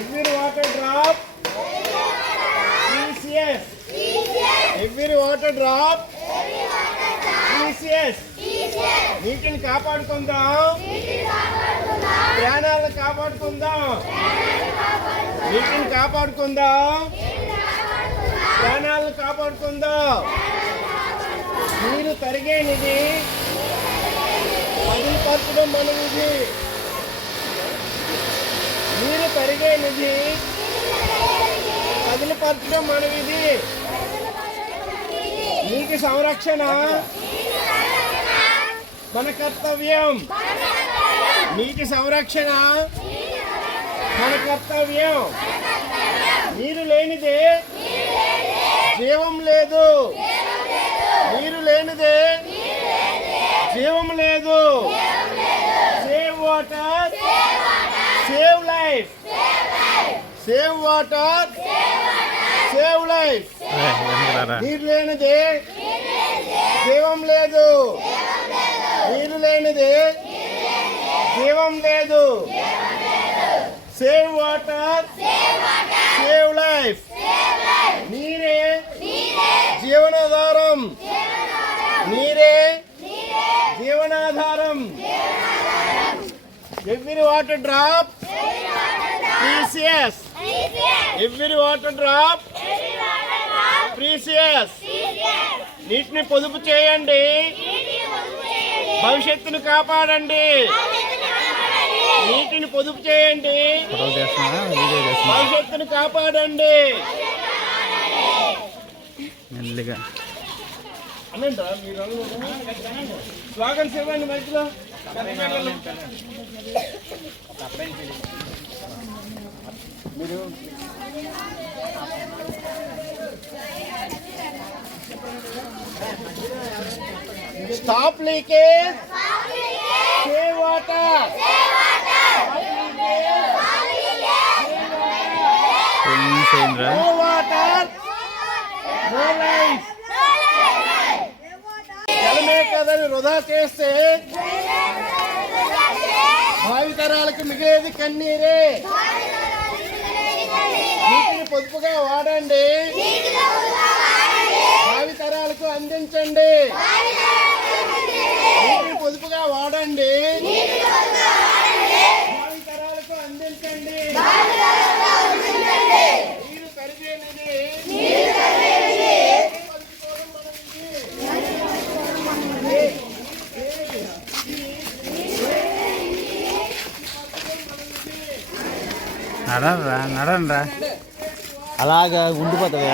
Every water drop precious. Every water drop precious. నీటిని కాపాడుకుందాం, ప్రాణాలను కాపాడుకుందాం. నీటిని కాపాడుకుందాం, ప్రాణాలను కాపాడుకుందాం. నీరు తరిగేనిది, పదిలిపరచడం మన విధి. నీరు తరిగేనిది, పదిలిపరచడం మన విధి. నీటి సంరక్షణ మన కర్తవ్యం. నీటి సంరక్షణ మన కర్తవ్యం. నీరు లేనిదే జీవం లేదు. నీరు లేనిదే జీవం లేదు. Save water, save life. Save water, save life. నీరు లేనిదే జీవం లేదు. నీరు లేనిదే జీవం లేదు. Save water, save life. నీరే జీవనాధారం. నీరే జీవనాధారం. Every water drop precious. Every water drop precious. నీటిని పొదుపు చేయండి, భవిష్యత్తును కాపాడండి. నీటిని పొదుపు చేయండి, భవిష్యత్తును కాపాడండి. అనంటారా మీరు స్లోగన్స్ ఇవ్వండి మధ్యలో. మీరు stop leakage, save water. No water, no life. జలమే కదని వృధా చేస్తే భావితరాలకు మిగిలేది కన్నీరే. నీటిని పొదుపుగా వాడండి, భావితరాలకు అందించండి. నీటిని పొదుపుగా వాడండి, భావితరాలకు అందించండి. నీరు తరిగేనిది, నడనరా అలాగా ఉండిపోతుంది.